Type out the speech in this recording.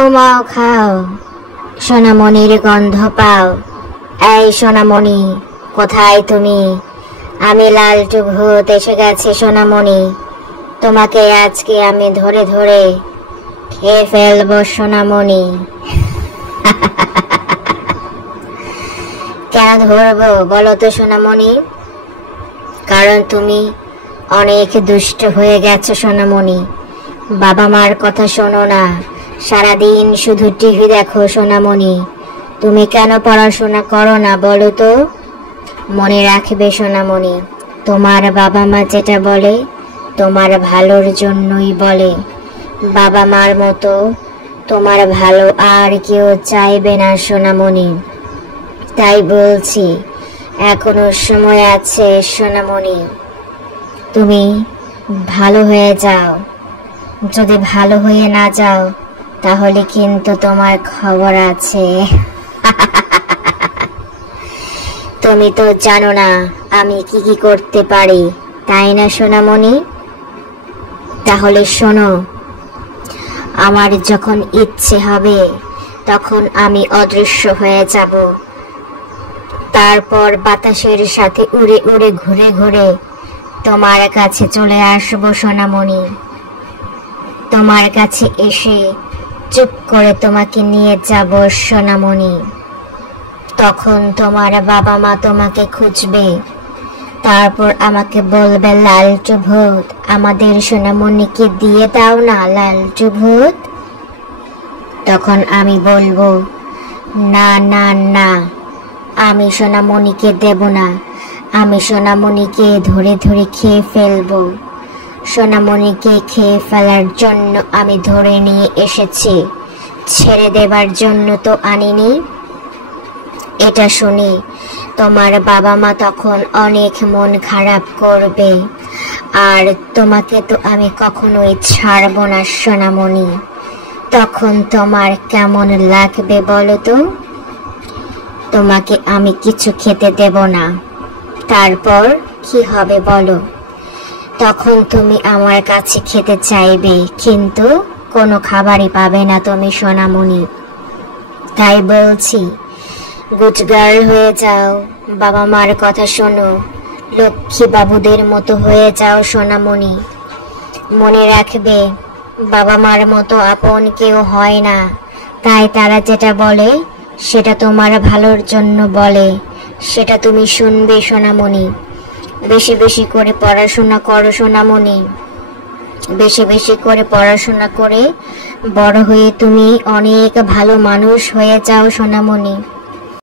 মাও মাও খাও, সোনামণির গন্ধ পাও। এই সোনামণি, কোথায় তুমি? আমি লালটু ভূত এসে গেছি সোনামণি। তোমাকে আজকে আমি ধরে ধরে খেয়ে ফেলবো সোনামণি। কেন ধরবো বলো তো সোনামণি? কারণ তুমি অনেক দুষ্ট হয়ে গেছো সোনামণি। বাবা মার কথা শোনো না, সারাদিন শুধু টিভি দেখো সোনামণি। তুমি কেন পড়াশোনা করো না বলো তো? মনে রাখবে সোনামণি, তোমার বাবা মা যেটা বলে তোমার ভালোর জন্যই বলে। বাবা মার মতো তোমার ভালো আর কেউ চাইবে না সোনামণি। তাই বলছি, এখনো সময় আছে সোনামণি, তুমি ভালো হয়ে যাও। যদি ভালো হয়ে না যাও তাহলে কিন্তু তোমার খবর আছে। তুমি তো জানো না আমি কি কি করতে পারি, তাই না সোনামণি? তাহলে শোনো, আমার যখন ইচ্ছে হবে তখন আমি অদৃশ্য হয়ে যাব। তারপর বাতাসের সাথে উড়ে উড়ে ঘুরে ঘুরে তোমার কাছে চলে আসবো সোনামণি। তোমার কাছে এসে চুপ করে তোমাকে নিয়ে যাব সোনামণি। তখন তোমার বাবা মা তোমাকে খুঁজবে, তারপর আমাকে বলবে, লালটু ভূত, আমাদের সোনামণিকে দিয়ে দাও না লালটু ভূত। তখন আমি বলবো, না না না, আমি সোনামণিকে দেব না। আমি সোনামণিকে ধরে ধরে খেয়ে ফেলবো। সোনামণিকে খেয়ে ফেলার জন্য আমি ধরে নিয়ে এসেছি, ছেড়ে দেবার জন্য তো আনিনি। এটা শুনে তোমার বাবা মা তখন অনেক মন খারাপ করবে, আর তোমাকে তো আমি কখনোই ছাড়বো না সোনামণি। তখন তোমার কেমন লাগবে বলো তো? তোমাকে আমি কিছু খেতে দেব না, তারপর কি হবে বলো? তখন তুমি আমার কাছে খেতে চাইবে, কিন্তু কোনো খাবারই পাবে না তুমি সোনামণি। তাই বলছি, গুড গার্ল হয়ে যাও, বাবা মার কথা শোনো, লক্ষ্মী বাবুদের মতো হয়ে যাও সোনামণি। মনে রাখবে, বাবা মার মতো আপন কেউ হয় না। তাই তারা যেটা বলে সেটা তোমার ভালোর জন্য বলে, সেটা তুমি শুনবে সোনামণি। বেশি বেশি করে পড়াশোনা করো সোনামণি। বেশি বেশি করে পড়াশোনা করে বড় হয়ে তুমি অনেক ভালো মানুষ হয়ে যাও সোনামণি।